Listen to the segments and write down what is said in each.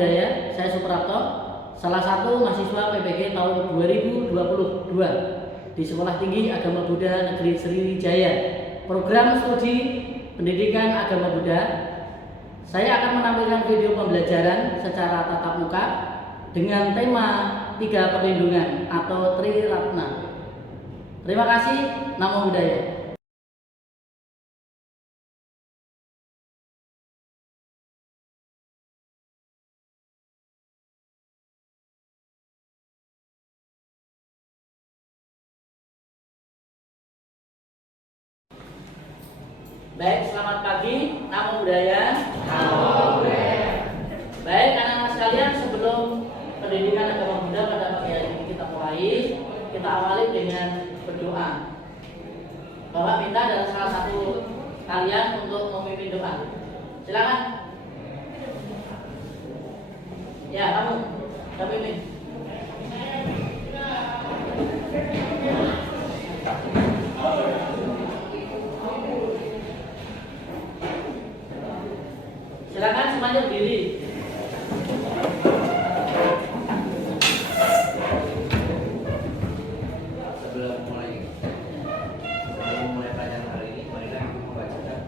budaya, saya Suprapto, salah satu mahasiswa PPG tahun 2022 di Sekolah Tinggi Agama Buddha Negeri Sriwijaya, program studi pendidikan agama Buddha. Saya akan menampilkan video pembelajaran secara tatap muka dengan tema 3 perlindungan atau Tri Ratna. Terima kasih. Namo Buddhaya. Baik, selamat pagi. Namo Buddhaya. Namo Buddhaya. Baik, anak-anak sekalian, sebelum pendidikan agama Buddha pada pagi hari ini kita mulai, kita awali dengan berdoa. Bapak minta dari salah satu kalian untuk memimpin doa. Silakan. Ya, kamu pimpin. Silakan semuanya berdiri. Sebelum mulai pelajaran hari ini, marilah kita membacakan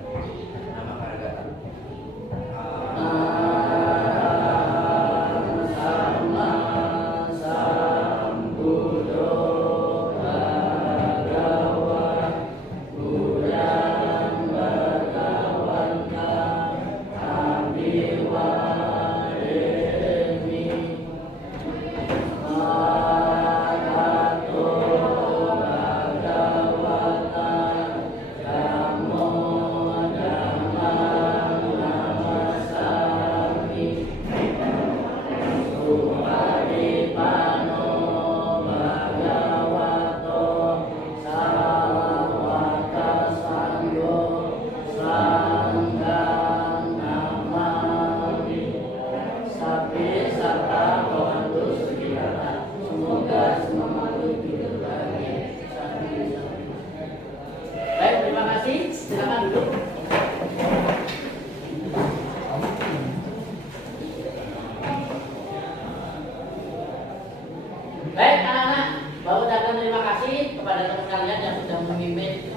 nama Karagata. Baik, terima kasih. Silakan duduk. Baik, anak-anak, bapak ucapkan terima kasih kepada teman kalian yang sudah memimpin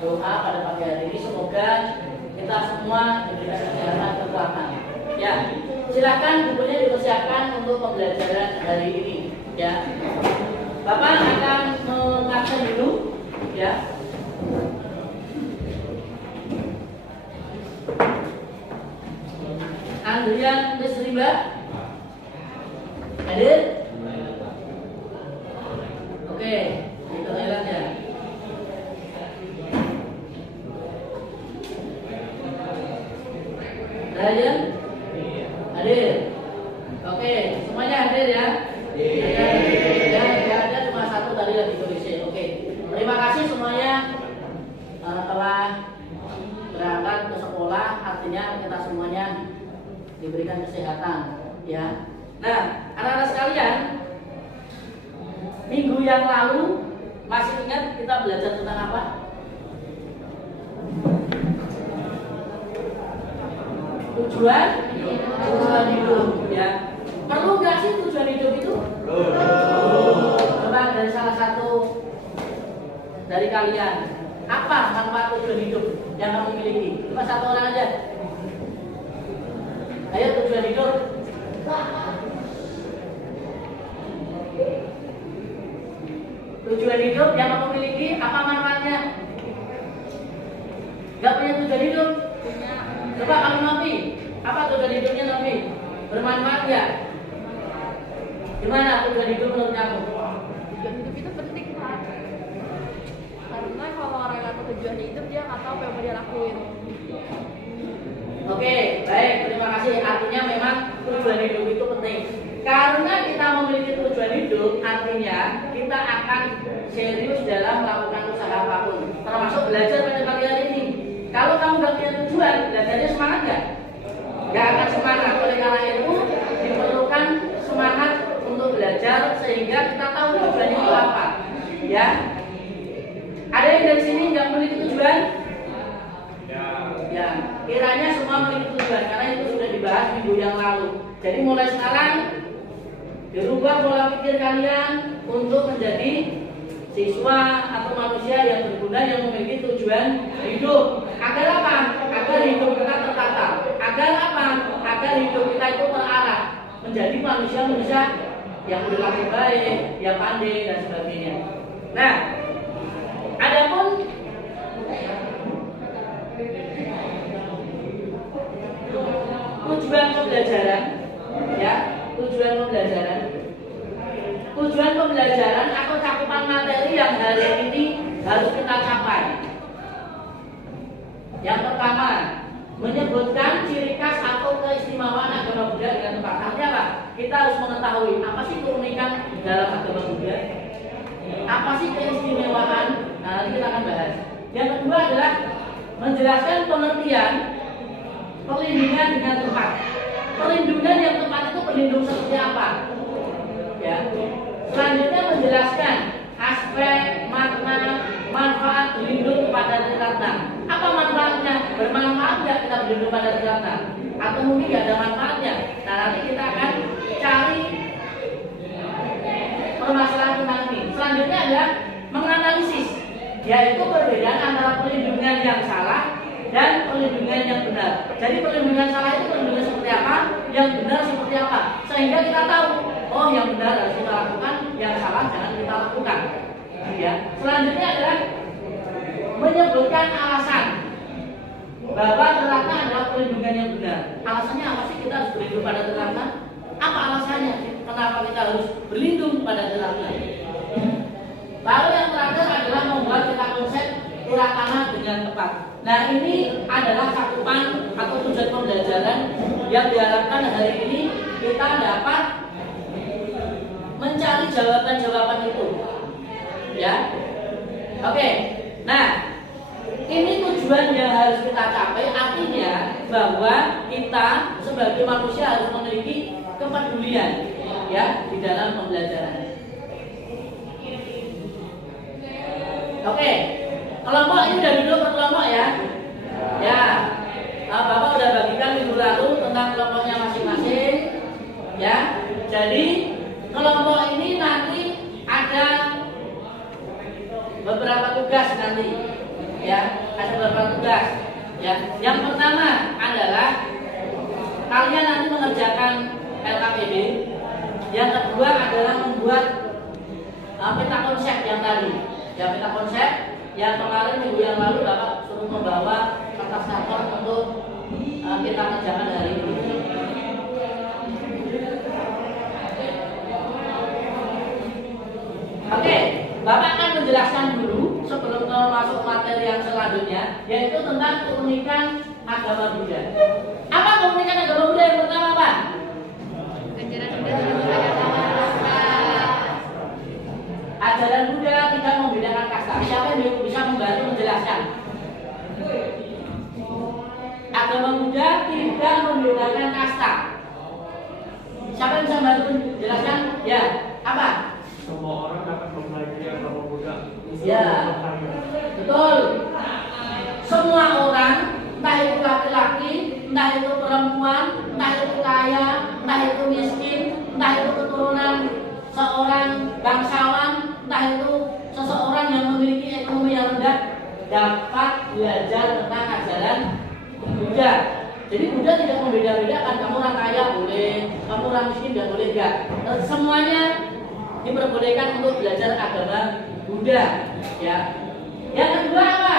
doa pada pagi hari ini. Semoga kita semua diberikan kesehatan kekuatan. Ya, silakan bukunya dipersiapkan untuk pembelajaran hari ini. Ya, Bapak akan mengabsen dulu. Ya. Andrian Desriba hadir? Oke, kita lihat ya. Ryan hadir? Oke, semuanya hadir ya? Ya, ada cuma satu tadi lagi tulisnya. Oke, terima kasih semuanya telah berangkat ke sekolah. Artinya kita semuanya diberikan kesehatan, ya. Nah, anak-anak sekalian, minggu yang lalu masih ingat kita belajar tentang apa? Tujuan hidup, ya. Perlu nggak sih tujuan hidup itu? Coba dari salah satu dari kalian, apa manfaat tujuan hidup yang kamu miliki? Cuma satu orang aja. Ayo, tujuan hidup. Tujuan hidup yang kamu miliki, apa manfaatnya? Gak punya tujuan hidup? Coba kamu Novi, apa tujuan hidupnya Novi? Bermanfaat gak? Gimana tujuan hidup menurut kamu? Tujuan hidup itu penting, Pak. Karena kalau orang nggak tahu tujuan hidup, dia nggak tahu apa yang mau dia lakuin. Oke, baik, terima kasih. Artinya memang tujuan hidup itu penting. Karena kita memiliki tujuan hidup, artinya kita akan serius dalam melakukan usaha apapun, termasuk belajar pada pagi hari ini. Kalau kamu gak punya tujuan, belajarnya semangat gak? Gak akan semangat. Oleh karena itu diperlukan semangat untuk belajar sehingga kita tahu tujuannya itu apa. Ya, ada yang dari sini nggak memiliki tujuan? Ya, kiranya semua memiliki tujuan karena itu sudah dibahas minggu yang lalu. Jadi mulai sekarang dirubah pola pikir kalian untuk menjadi siswa atau manusia yang berguna, yang memiliki tujuan hidup. Agar apa? Agar hidup kita tertata. Agar apa? Agar hidup kita itu terarah menjadi manusia-manusia yang berlaku baik, yang pandai dan sebagainya. Nah, adapun tujuan pembelajaran, ya, tujuan pembelajaran atau cakupan materi yang hari ini harus kita capai. Yang pertama, menyebutkan ciri khas atau keistimewaan agama Buddha dengan tepat. Artinya apa? Kita harus mengetahui apa sih keunikan dalam agama Buddha, apa sih keistimewaan. Nah, nanti kita akan bahas. Yang kedua adalah menjelaskan pengertian perlindungan dengan tepat. Perlindungan yang tepat itu berlindung seperti apa? Ya. Selanjutnya menjelaskan aspek, makna, manfaat berlindung pada Triratna. Apa manfaatnya? Bermanfaat nggak kita berlindung pada Triratna? Atau mungkin nggak ada manfaatnya? Nah, nanti kita akan cari permasalahan tentang ini. Selanjutnya adalah menganalisis, yaitu perbedaan antara perlindungan yang salah dan perlindungan yang benar. Jadi perlindungan salah itu perlindungan seperti apa, yang benar seperti apa, sehingga kita tahu, oh yang benar harus kita lakukan, yang salah jangan kita lakukan. Ya. Selanjutnya adalah menyebutkan alasan bahwa Triratna adalah perlindungan yang benar. Alasannya apa sih kita harus berlindung pada Triratna? Apa alasannya? Kenapa kita harus berlindung pada Triratna? Lalu yang terakhir adalah membuat kita konsep Triratna dengan tepat. Nah, ini adalah cakupan atau tujuan pembelajaran yang diharapkan hari ini kita dapat mencari jawaban-jawaban itu. Ya. Oke. Nah, ini tujuan yang harus kita capai, artinya bahwa kita sebagai manusia harus memiliki kepedulian ya di dalam pembelajaran. Oke. Kelompok ini udah duduk per kelompok ya. Ya. Nah, Bapak udah bagikan minggu lalu tentang kelompoknya masing-masing. Ya. Jadi kelompok ini nanti ada beberapa tugas nanti. Ya, ada beberapa tugas. Ya. Yang pertama adalah kalian nanti mengerjakan LKPD. Yang kedua adalah membuat peta konsep yang tadi. Ya, peta konsep yang kemarin minggu yang lalu Bapak suruh membawa kertas rapor untuk kita kerjakan hari ini. Oke, Bapak akan menjelaskan dulu sebelum masuk materi yang selanjutnya, yaitu tentang keunikan agama Buddha. Apa keunikan agama Buddha yang pertama, Pak? Ajaran Buddha tidak membedakan kasta. Siapa yang bisa membantu menjelaskan? Agama Buddha tidak membedakan kasta. Siapa yang bisa membantu menjelaskan? Ya, apa? Semua orang dapat mempelajari agama Buddha. Ya, betul. Semua orang, entah itu laki-laki, entah itu perempuan, entah itu kaya, entah itu miskin, entah itu keturunan seorang bangsawan, entah itu seseorang yang memiliki ekonomi yang rendah, dapat belajar tentang ajaran Buddha. Jadi Buddha tidak membeda-bedakan, kamu orang kaya boleh, kamu orang miskin tidak boleh, enggak. Semuanya diperbolehkan untuk belajar agama Buddha. Ya. Yang kedua apa?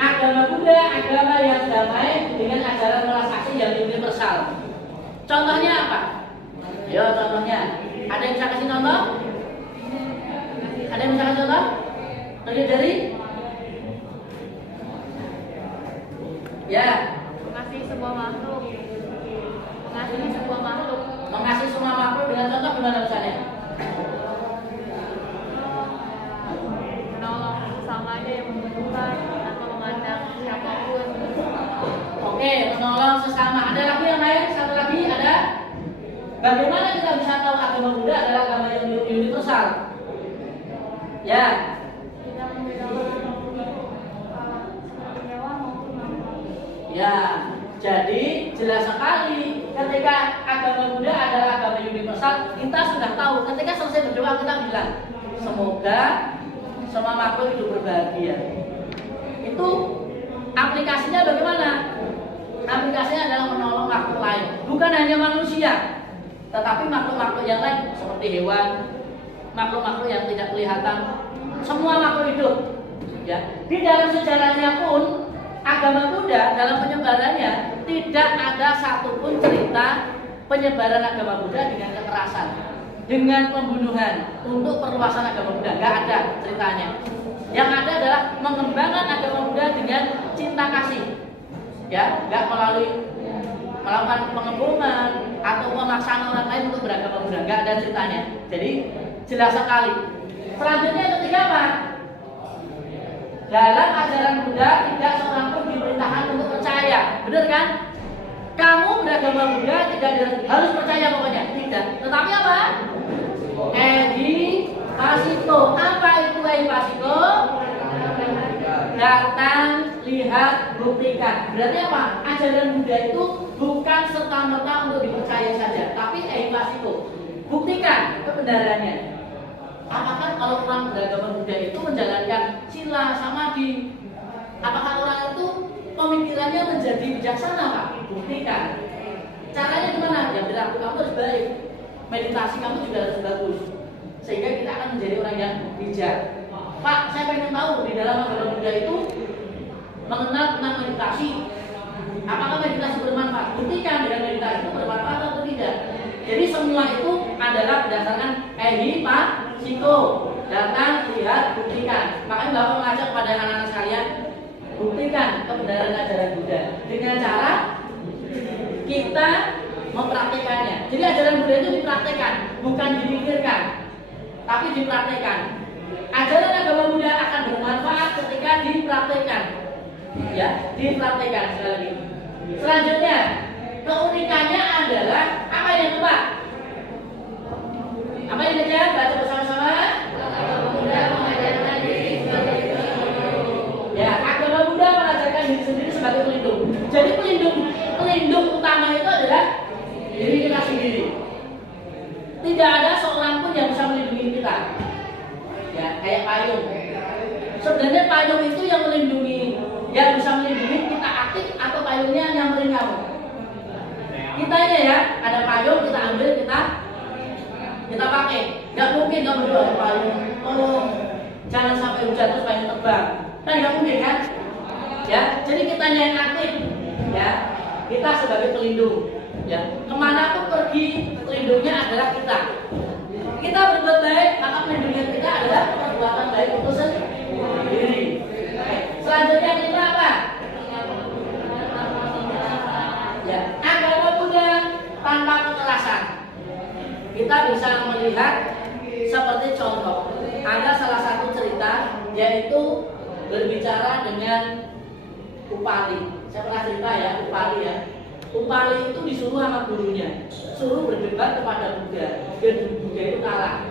Agama Buddha, agama yang damai dengan ajaran welas asih yang universal. Contohnya apa? Ya, contohnya. Ada yang bisa kasih contoh? Ada yang bisa kasih contoh? Terdiri dari? Ya. Mengasihi sebuah makhluk. Mengasihi sebuah makhluk. Mengasihi semua makhluk dengan contoh gimana misalnya? Menolong sesamanya yang membutuhkan atau memandang siapapun. Oke, menolong sesama. Ada lagi yang lain? Satu lagi ada? Bagaimana kita bisa tahu agama Buddha adalah agama yang universal? Ya. Tidak membedakan Ya, jadi jelas sekali ketika agama Buddha adalah agama universal, kita sudah tahu ketika selesai berdoa kita bilang semoga semua makhluk hidup berbahagia. Itu aplikasinya bagaimana? Aplikasinya adalah menolong makhluk lain, bukan hanya manusia, tetapi makhluk-makhluk yang lain seperti hewan, makhluk-makhluk yang tidak kelihatan, semua makhluk hidup. Ya, di dalam sejarahnya pun agama Buddha dalam penyebarannya tidak ada satupun cerita penyebaran agama Buddha dengan kekerasan, dengan pembunuhan untuk perluasan agama Buddha, nggak ada ceritanya. Yang ada adalah mengembangkan agama Buddha dengan cinta kasih, ya, nggak melalui melakukan pengeboman atau pemaksaan orang lain untuk beragama Buddha, nggak ada ceritanya. Jadi jelas sekali. Selanjutnya ketiga apa? Dalam ajaran Buddha tidak seorang pun diperintahkan untuk percaya, benar kan? Kamu beragama Buddha tidak harus percaya pokoknya, tidak. Tetapi apa? Pasito. Apa itu pasito? Datang, lihat, buktikan. Berarti apa? Ajaran Buddha itu bukan serta-merta untuk dipercaya saja, tapi pasito. Buktikan kebenarannya. Apakah kalau orang beragama Buddha itu menjalankan sila samadhi, apakah orang itu pemikirannya menjadi bijaksana, Pak? Buktikan. Caranya gimana? Ya berarti kamu harus baik. Meditasi kamu juga harus bagus. Sehingga kita akan menjadi orang yang bijak. Pak, saya pengen tahu di dalam agama Buddha itu mengenal tentang meditasi. Apakah meditasi bermanfaat? Buktikan dengan meditasi itu bermanfaat atau tidak. Jadi semua itu adalah berdasarkan pasito. Datang, lihat, buktikan. Makanya Bapak mengajak kepada anak-anak sekalian, buktikan kebenaran ajaran Buddha dengan cara kita mempraktekannya. Jadi ajaran Buddha itu dipraktekkan, bukan dipikirkan, tapi dipraktekkan. Ajaran agama Buddha akan bermanfaat ketika dipraktekkan. Ya, dipraktekkan sekali lagi. Selanjutnya, keunikannya adalah apa yang kedua? Apa yang kedua? Baca bersama-sama. Ya, agama Buddha mengajarkan diri sendiri sebagai pelindung. Jadi pelindung utama itu adalah diri kita sendiri. Tidak ada seorang pun yang bisa melindungi kita. Ya, kayak payung. Sebenarnya payung itu yang melindungi, yang bisa melindungi kita aktif atau payungnya nyamperin kamu. Kita ini ya, ada payung kita ambil kita pakai. Gak mungkin kamu jual payung. Oh, jangan sampai hujan terus payung terbang. Kan gak mungkin kan? Ya, jadi kita yang aktif. Ya, kita sebagai pelindung. Ya, kemana pun pergi, pelindungnya adalah kita. Kita berbuat baik, maka pelindungnya kita adalah perbuatan baik untuk sendiri. Selanjutnya kita apa? Ya, agama Buddha tanpa kekerasan. Kita bisa melihat seperti contoh. Ada salah satu cerita yaitu berbicara dengan Upali. Saya pernah cerita ya, Upali ya. Upali itu disuruh sama gurunya, suruh berdebat kepada Buddha. Dan Buddha itu kalah,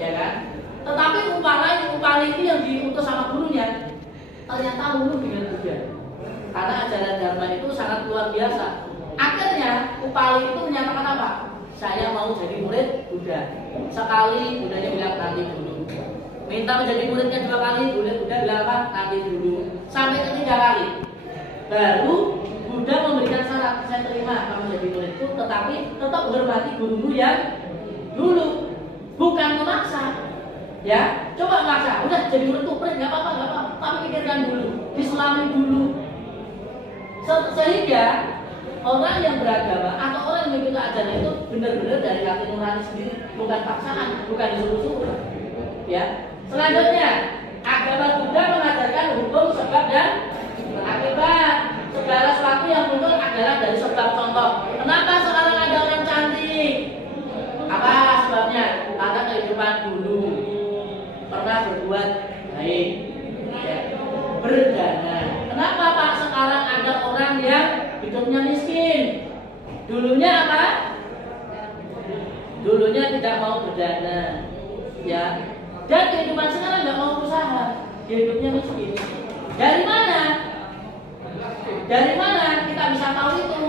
ya kan? Tetapi Upali itu yang diutus sama gurunya ternyata luluh dengan Buddha. Karena ajaran Dharma itu sangat luar biasa. Akhirnya Upali itu menyatakan apa? Saya mau jadi murid Buddha. Sekali Buddhanya bilang nanti dulu. Minta menjadi muridnya 2 kali, Buddha bilang apa? Nanti dulu. Sampai ketiga kali. Baru Buddha memberikan syarat, saya terima kamu jadi muridku, tetapi tetap hormati gurumu yang dulu, bukan memaksa. Ya, coba maksa, udah jadi muridku, nggak apa-apa, tapi pikirkan dulu, diselami dulu. Sehingga orang yang beragama atau orang yang mengikuti ajaran itu benar-benar dari hati nurani sendiri, bukan paksaan, bukan disuruh-suruh. Ya, selanjutnya agama Buddha mengajarkan hukum sebab dan akibat. Segala sesuatu yang muncul adalah dari sebab. Contoh, kenapa sekarang ada orang cantik? Apa sebabnya? Karena kehidupan dulu pernah berbuat baik, ya, berdana. Kenapa Pak sekarang ada orang yang hidupnya miskin? Dulunya apa? Dulunya tidak mau berdana, ya. Dan kehidupan sekarang nggak mau usaha, hidupnya miskin. Dari mana? Dari mana kita bisa tahu itu?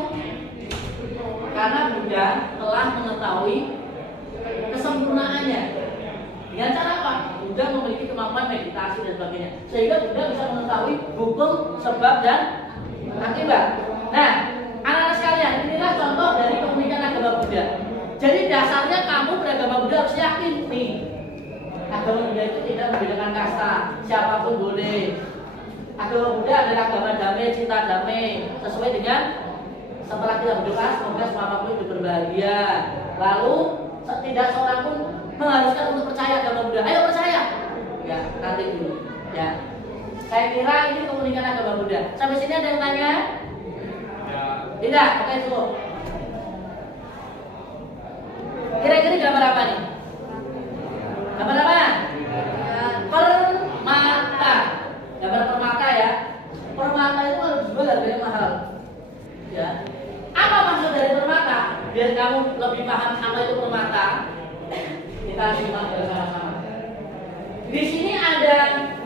Karena Buddha telah mengetahui kesempurnaannya. Dengan cara apa? Buddha memiliki kemampuan meditasi dan sebagainya, sehingga Buddha bisa mengetahui hukum, sebab dan akibat. Nah, anak-anak sekalian, inilah contoh dari keunikan agama Buddha. Jadi dasarnya kamu beragama Buddha harus yakin nih, agama Buddha itu tidak membedakan kasta, siapapun boleh. Agama Buddha adalah agama damai, cinta damai, sesuai dengan setelah kita berdoa semoga siapapun hidup berbahagia. Lalu tidak seorang pun mengharuskan untuk percaya agama Buddha. Ayo percaya. Ya, nanti dulu. Ya. Saya kira ini keunikan agama Buddha. Sampai sini ada yang tanya? Tidak. Oke, cukup. Kira-kira gambar apa nih? Gambar apa? Permata. Gambar permata ya. Permata itu kalau dijual harganya mahal. Ya. Apa maksud dari permata? Biar kamu lebih paham apa itu permata. Kita simak bersama-sama. Di sini ada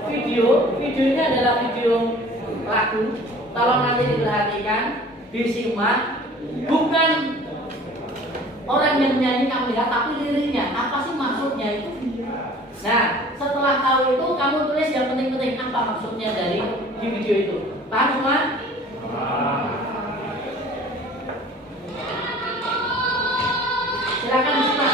video. Video ini adalah video lagu. Tolong nanti diperhatikan, disimak. Bukan orang yang menyanyi kamu lihat, tapi liriknya. Apa sih maksudnya itu? Nah, setelah tahu itu kamu tulis yang penting-penting apa maksudnya dari di video itu. Paham semua? Silakan disimak.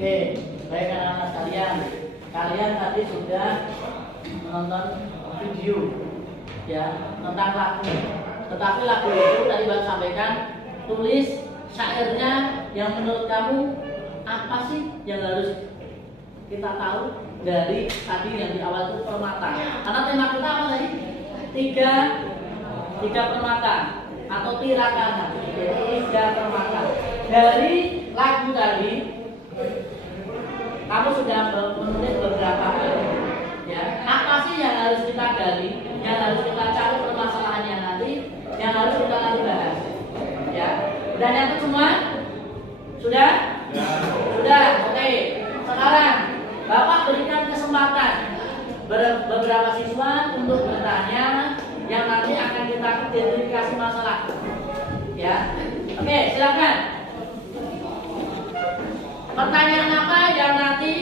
Oke, baik anak-anak sekalian. Kalian tadi sudah menonton video ya tentang lagu. Tetapi lagu itu tadi Bang sampaikan, tulis syairnya yang menurut kamu apa sih yang harus kita tahu dari tadi yang di awal itu permata. Karena tema kita apa tadi? Tiga permata atau tirakana. Jadi 3 permata. Dari lagu tadi kamu sudah menulis beberapa hal. Ya, apa sih yang harus kita gali, yang harus kita cari permasalahannya nanti, yang harus kita nanti bahas. Ya, udah nyatu semua? Sudah? Sudah. Oke. Sekarang Bapak berikan kesempatan beberapa siswa untuk bertanya yang nanti akan kita identifikasi masalah. Ya, oke, silakan. Pertanyaan apa yang nanti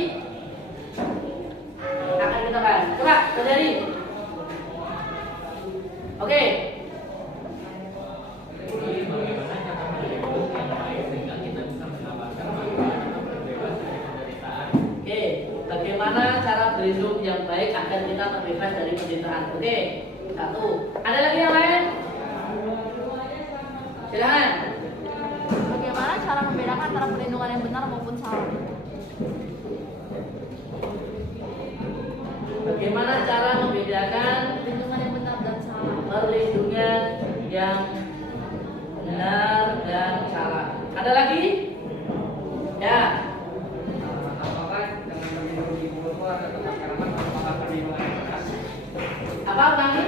akan kita bahas? Coba, terjadi. Oke. Bagaimana cara berhidup yang baik agar kita terbebas dari penderitaan? Oke, 1. Ada lagi yang lain? Silakan. Bagaimana cara membedakan antara perlindungan yang benar maupun salah? Bagaimana cara membedakan Perlindungan yang benar dan salah. perlindungan yang benar dan salah? Ada lagi? Ya. Apa ulangi?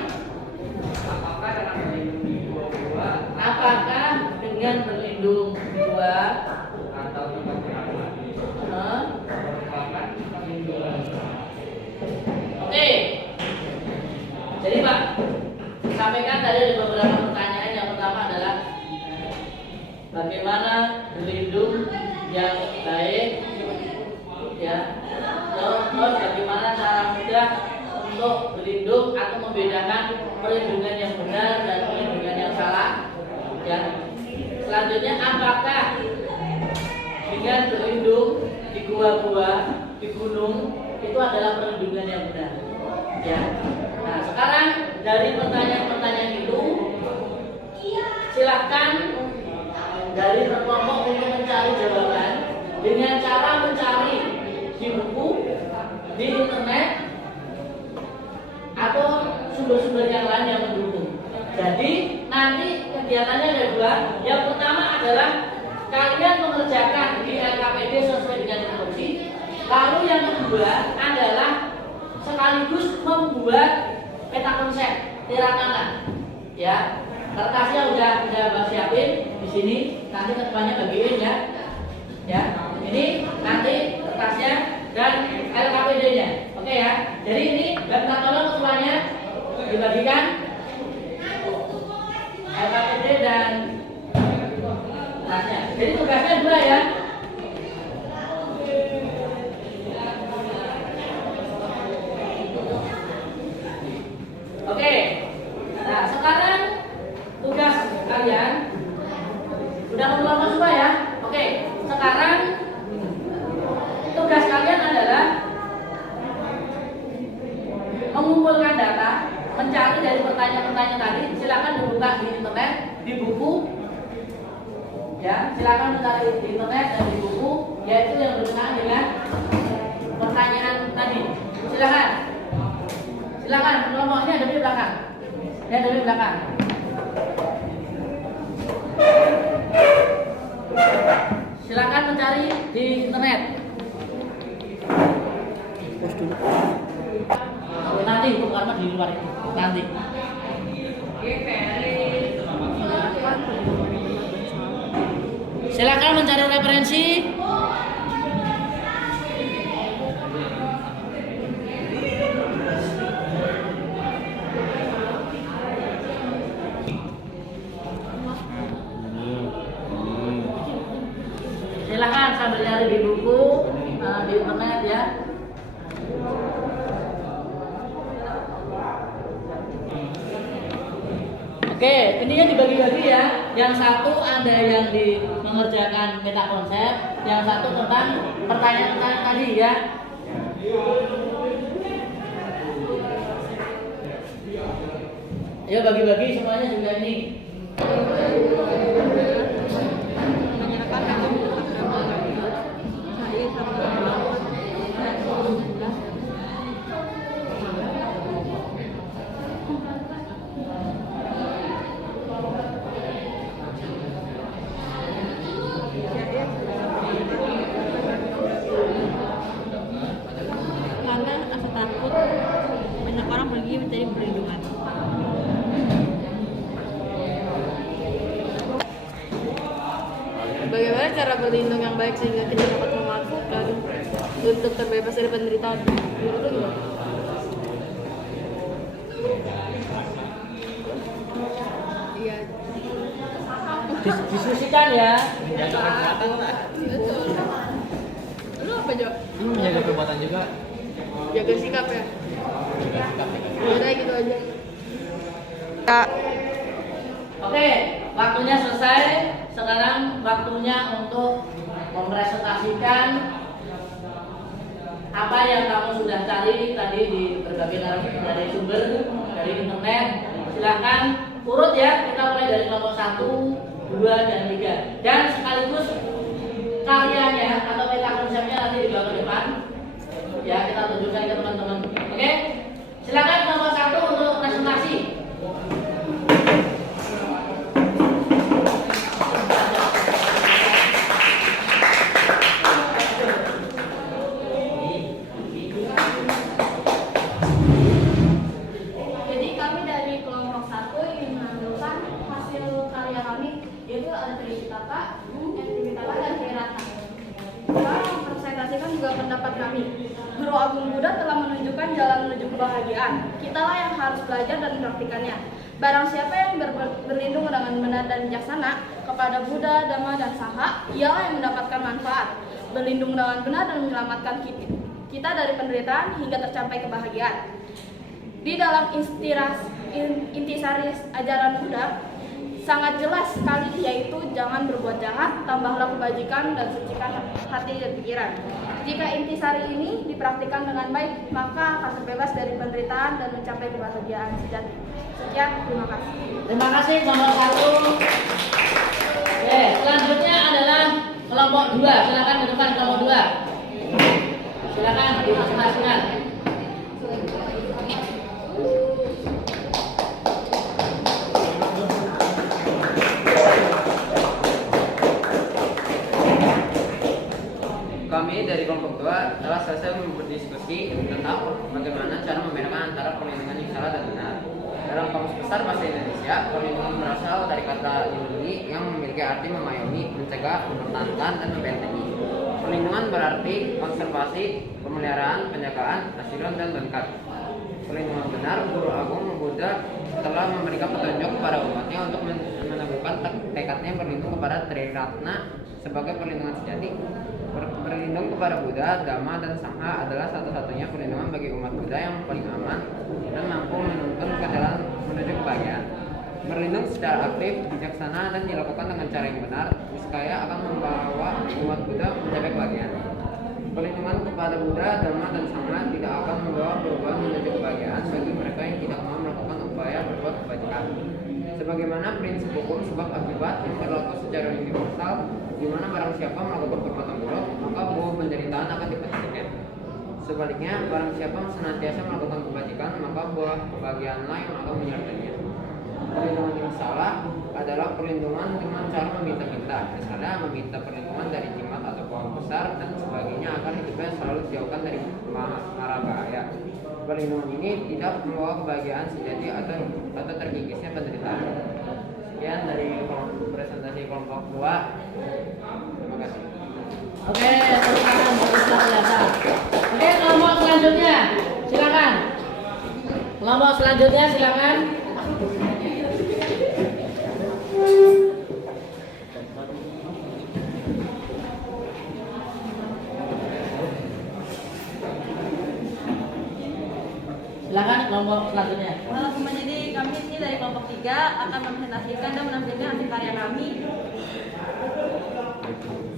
Apakah dengan berlindung dua atau tempat kerabat merupakan perlindungan? Oke. Jadi Pak, sampaikan tadi ada beberapa pertanyaan. Yang pertama adalah bagaimana berlindung yang baik, ya. Terus bagaimana cara mudah untuk berlindung atau membedakan perlindungan yang benar dan perlindungan yang salah. Ya. Selanjutnya, apakah dengan berlindung di gua-gua, di gunung itu adalah perlindungan yang benar? Ya. Nah, sekarang dari pertanyaan-pertanyaan itu, silahkan dari berkelompok untuk mencari jawaban dengan cara mencari di buku, di internet, atau sumber-sumber yang lain yang mendukung. Jadi nanti kegiatannya ada 2. Yang pertama adalah kalian mengerjakan di LKPD sesuai dengan instruksi. Lalu yang kedua adalah sekaligus membuat peta konsep tirakana. Ya, kertasnya udah Bang siapin di sini. Nanti kedepannya bagiin ya. Ya, ini nanti kertasnya dan LKPD-nya. Oke ya. Jadi ini Bang tolong ketuanya dibagikan LKPD dan kertasnya. Jadi tugasnya 2 ya. Oke. Nah, sekarang tugas kalian udah keluar semua ya. Oke. Sekarang tugas kalian adalah mengumpulkan data, mencari dari pertanyaan-pertanyaan tadi. Silakan dibuka di internet, di buku. Ya, silakan mencari di internet dan di buku, yaitu yang berkenaan dengan pertanyaan tadi. Silakan. Silakan, kelompoknya ada di belakang. Ya, ada di belakang. Silakan mencari di internet. Nanti hukum karma di luar itu. Nanti. Silakan mencari referensi. Silakan sambil nyari di buku, di internet ya. Oke, ini Intinya dibagi-bagi ya. Yang satu ada yang mengerjakan meta konsep, yang satu tentang pertanyaan tadi ya. Ayo bagi-bagi semuanya juga ini. Menyerahkan atau saya karena rasa takut banyak orang pergi mencari perlindungan. Bagaimana cara berlindung yang baik sehingga kita dapat memanfaatkan untuk terbebas dari penderitaan? Itu gimana? Iya. Diskusikan ya. Betul. Lu apa Jo? Menjaga perbuatan juga. Jaga sikap ya. Udah gitu aja. Kak. Oke, waktunya selesai. Sekarang waktunya untuk mempresentasikan apa yang kamu sudah cari tadi di berbagai dari sumber dari internet. Silahkan urut ya, kita mulai dari kelompok 1, 2, dan 3. Dan sekaligus karyanya atau meta konsepnya nanti dibawa ke depan. Ya, kita tunjukkan ke teman-teman. Oke, silakan kelompok 1 untuk presentasi. Jadi kami dari kelompok 1 ingin menampilkan hasil karya kami, yaitu ada Tritaka, Tritaka dan Trirata. Kita mempresentasikan juga pendapat kami. Guru Agung Buddha telah menunjukkan jalan menuju kebahagiaan. Kitalah yang harus belajar dan mempraktikannya. Barang siapa yang berlindung dengan benar dan bijaksana kepada Buddha, Dhamma, dan Sangha, ialah yang mendapatkan manfaat. Berlindung dengan benar dan menyelamatkan kita dari penderitaan hingga tercapai kebahagiaan. Di dalam intisari ajaran Buddha sangat jelas sekali, yaitu jangan berbuat jahat, tambahlah kebajikan, dan sucikan hati dan pikiran. Jika intisari ini dipraktikkan dengan baik, maka akan terbebas dari penderitaan dan mencapai kebahagiaan sejati. Sekian, terima kasih. Terima kasih kelompok 1. Oke, selanjutnya adalah kelompok 2. Silakan ke depan kelompok 2. Silakan dipresentasikan. Kami dari kelompok 2 telah selesai berdiskusi tentang bagaimana cara membedakan antara perlindungan yang salah dan benar. Dalam Kamus Besar Bahasa Indonesia, perlindungan berasal dari kata lindungi yang memiliki arti memayungi, mencegah, mempertahankan, dan membentengi. Perlindungan berarti konservasi, pemeliharaan, penjagaan, asylum, dan lengkap. Perlindungan benar, Guru Agung Buddha telah memberikan petunjuk kepada umatnya untuk meneguhkan tekadnya berlindung kepada Triratna sebagai perlindungan sejati. Berlindung kepada Buddha, Dhamma, dan Sangha adalah satu-satunya perlindungan bagi umat Buddha yang paling aman dan mampu menuntun ke jalan menuju kebahagiaan. Berlindung secara aktif, bijaksana, dan dilakukan dengan cara yang benar, niscaya akan membawa umat Buddha mencapai kebahagiaan. Perlindungan kepada Buddha, Dhamma, dan Sangha tidak akan membawa perubahan menuju kebahagiaan bagi mereka yang tidak mau melakukan upaya berbuat kebajikan. Sebagaimana prinsip hukum sebab akibat yang berlaku secara universal, di mana barang siapa melakukan perbuatan buruk, maka buah penderitaan akan dipetiknya. Sebaliknya, barang siapa senantiasa melakukan kebajikan, maka buah kebahagiaanlah yang akan menyertainya. Perlindungan yang salah adalah perlindungan dengan cara meminta-minta. Misalnya meminta perlindungan dari jimat atau pohon besar dan sebagainya akan hidupnya selalu dijauhkan dari mara bahaya. Perlindungan ini tidak membawa kebahagiaan sejati atau terkikisnya penderitaan. Sekian dari presentasi kelompok 2. Terima kasih. Oke, tepuk tangan bagus luar biasa. Oke, kelompok selanjutnya, silakan. Kelompok selanjutnya, silakan. Silakan kelompok selanjutnya. Halo semuanya, jadi kami ini dari kelompok 3 akan mempresentasikan dan menampilkan hasil karya kami.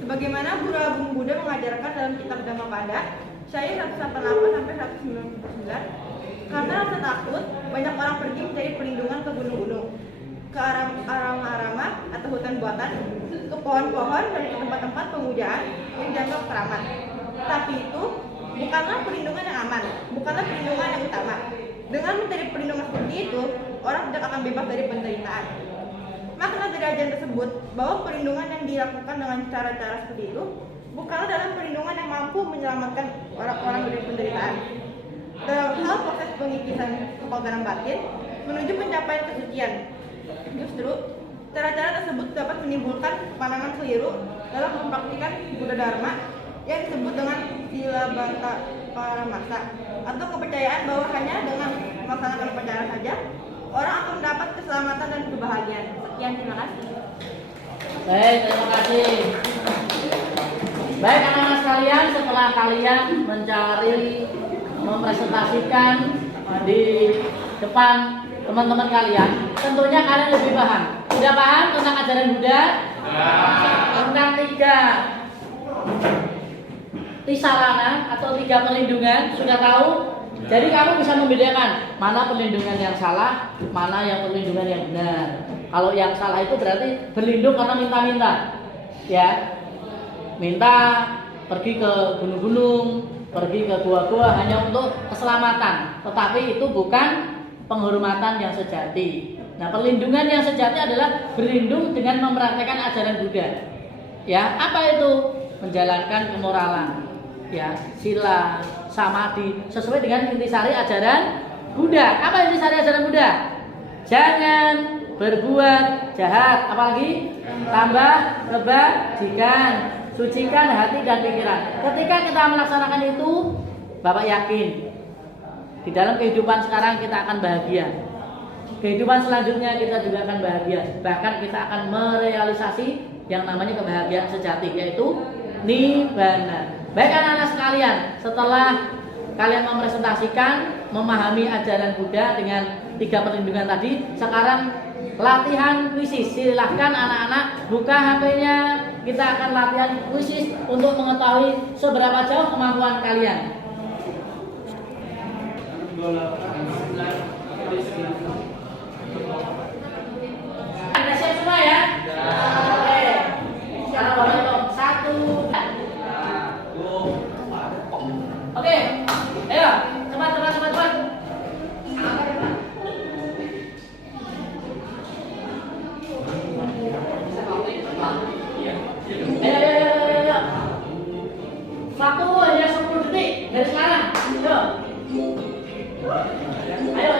Sebagaimana Guru Agung Buddha mengajarkan dalam kitab Dhammapada, Syai 188 sampai 199, karena rasa takut, banyak orang pergi mencari perlindungan ke gunung-gunung, ke arama-arama atau hutan buatan, ke pohon-pohon dan ke tempat-tempat pemujaan yang dianggap keramat. Tapi itu bukanlah perlindungan yang aman, bukanlah perlindungan yang utama. Dengan mencari perlindungan seperti itu, orang tidak akan bebas dari penderitaan. Makna dari ajaran tersebut bahwa perlindungan yang dilakukan dengan cara-cara seperti itu bukanlah dalam perlindungan yang mampu menyelamatkan orang-orang dari penderitaan. Dalam hal proses pengikisan kekotoran batin menuju pencapaian kesucian, justru cara-cara tersebut dapat menimbulkan pandangan keliru dalam mempraktikkan Buddha Dharma yang disebut dengan Silabata Paramasa, atau kepercayaan bahwa hanya dengan melaksanakan upacara saja orang akan mendapat keselamatan dan kebahagiaan. Sekian, terima kasih. Baik, terima kasih. Baik anak-anak sekalian, setelah kalian mencari mempresentasikan di depan teman-teman kalian, tentunya kalian lebih paham. Sudah paham tentang ajaran Buddha? Tentang 3 tisarana atau 3 perlindungan, sudah tahu? Jadi kamu bisa membedakan mana perlindungan yang salah, mana yang perlindungan yang benar. Kalau yang salah itu berarti berlindung karena minta-minta, ya, minta pergi ke gunung-gunung, pergi ke gua-gua hanya untuk keselamatan. Tetapi itu bukan penghormatan yang sejati. Nah, perlindungan yang sejati adalah berlindung dengan mempraktekkan ajaran Buddha. Ya, apa itu? Menjalankan kemoralan, ya, sila, samadhi sesuai dengan intisari ajaran Buddha. Apa intisari ajaran Buddha? Jangan berbuat jahat, apalagi tambah kebajikan, sucikan hati dan pikiran. Ketika kita melaksanakan itu, Bapak yakin di dalam kehidupan sekarang kita akan bahagia. Kehidupan selanjutnya kita juga akan bahagia. Bahkan kita akan merealisasi yang namanya kebahagiaan sejati, yaitu Nibbana. Baik anak-anak sekalian, setelah kalian mempresentasikan, memahami ajaran Buddha dengan 3 perlindungan tadi, sekarang latihan kuisis. Silahkan anak-anak buka HP-nya. Kita akan latihan kuisis untuk mengetahui seberapa jauh kemampuan kalian. Anda siap semua ya? Oke. Sekarang boleh dong. 1. Oke. Ayo, cepat. Ayo. Waktu hanya 10 detik dari sekarang. Ayo. Ayo.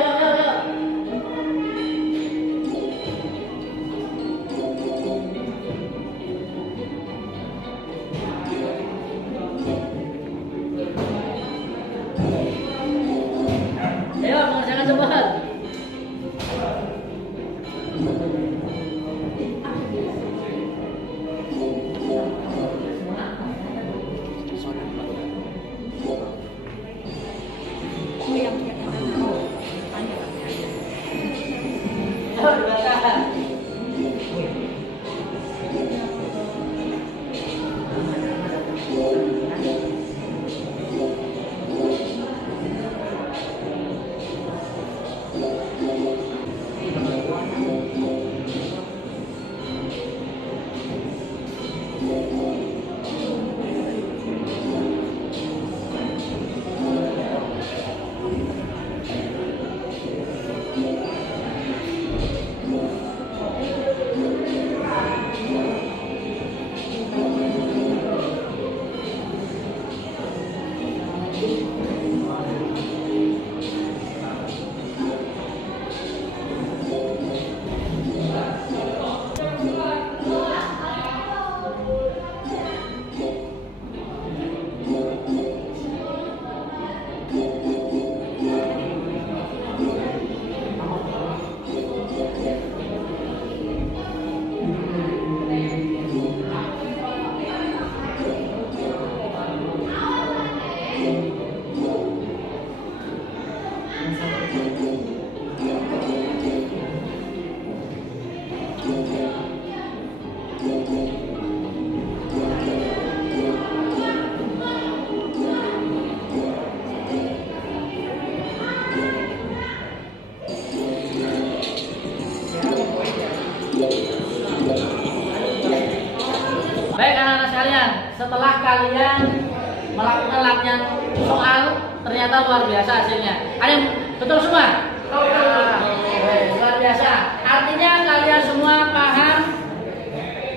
setelah kalian melakukan latihan soal ternyata luar biasa hasilnya. Ada yang betul semua? Luar biasa. Artinya kalian semua paham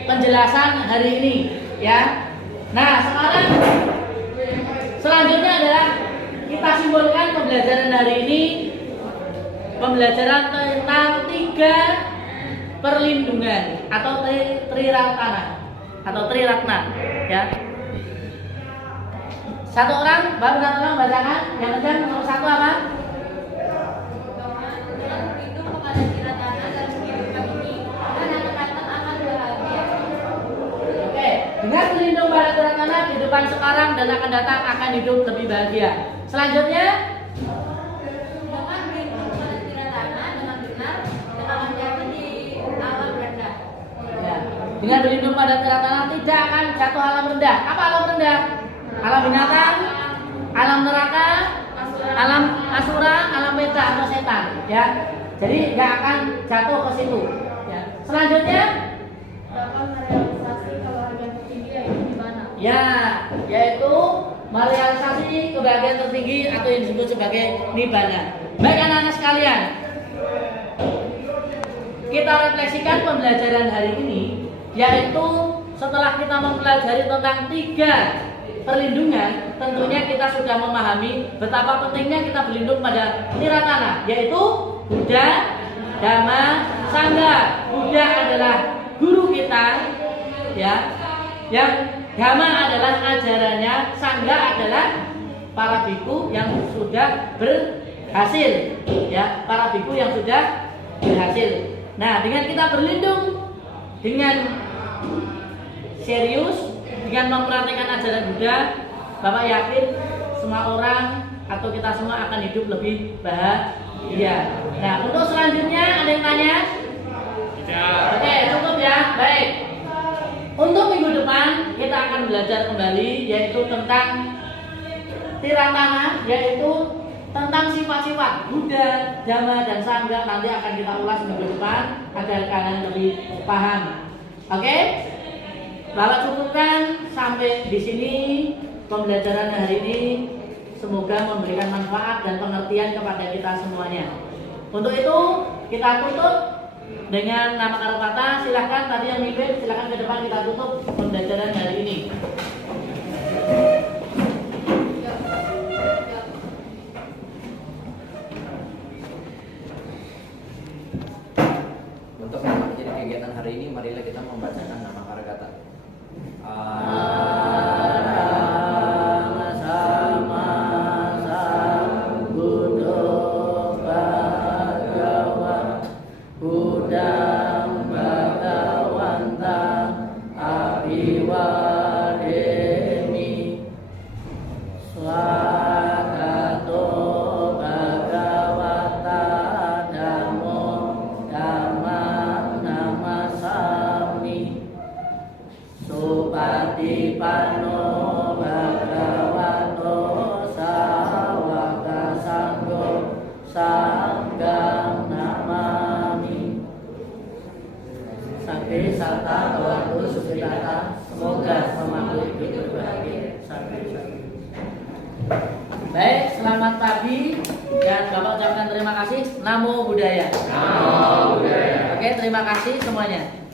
penjelasan hari ini, ya. Nah, sekarang selanjutnya adalah kita simpulkan pembelajaran hari ini. Pembelajaran tentang 3 perlindungan atau triratna atau triratna, ya. Satu orang bacakan. Yang kencang nomor 1 apa? Berlindung kepada tiratana dalam kehidupan ini dan akan datang akan bahagia. Oke, dengan berlindung pada tiratana kehidupan sekarang dan akan datang akan hidup lebih bahagia. Selanjutnya, Dengan berlindung kepada tiratana dengan benar dan akan jatuh di alam rendah. ya, dengan berlindung pada tiratana tidak akan jatuh alam rendah. Apa alam rendah? Alam binatang, alam neraka, alam asura, alam beta atau setan, ya. Jadi nggak akan jatuh ke situ. Ya. Selanjutnya, Dapat merealisasi kebahagiaan tertinggi yaitu di mana? ya, yaitu merealisasi kebahagiaan tertinggi atau yang disebut sebagai nibbana. Baik anak-anak sekalian, kita refleksikan pembelajaran hari ini, yaitu setelah kita mempelajari tentang 3 perlindungan, tentunya kita sudah memahami betapa pentingnya kita berlindung pada tiratana, yaitu Buddha, Dhamma, Sangha. Buddha adalah guru kita, ya. Yang Dhamma adalah ajarannya, Sangha adalah para biku yang sudah berhasil, ya, para biku yang sudah berhasil. Nah, dengan kita berlindung dengan serius, dengan memperhatikan ajaran Buddha, Bapak yakin semua orang atau kita semua akan hidup lebih bahagia. Nah, untuk selanjutnya ada yang tanya? Oke, cukup ya. Baik. Untuk minggu depan kita akan belajar kembali yaitu tentang tiratana, yaitu tentang sifat-sifat Buddha, Dhamma dan Sangha. Nanti akan kita ulas minggu depan agar kalian lebih paham. Oke? Bapak cukupkan sampai di sini pembelajaran hari ini. Semoga memberikan manfaat dan pengertian kepada kita semuanya. Untuk itu kita tutup dengan nama kata. Silahkan tadi yang mimpin, silahkan ke depan kita tutup pembelajaran hari ini. Untuk mengakhiri kegiatan hari ini, marilah kita membacakan nama kata. Pano Bhagavato Sawaka Sanggo Sanggam Namami. Sampai Sata Bawatu Sukitata, semoga semakin hidup berbahagia. Baik, selamat pagi dan Bapak ucapkan terima kasih. Namo Buddhaya. Namo Buddhaya. Oke, terima kasih semuanya.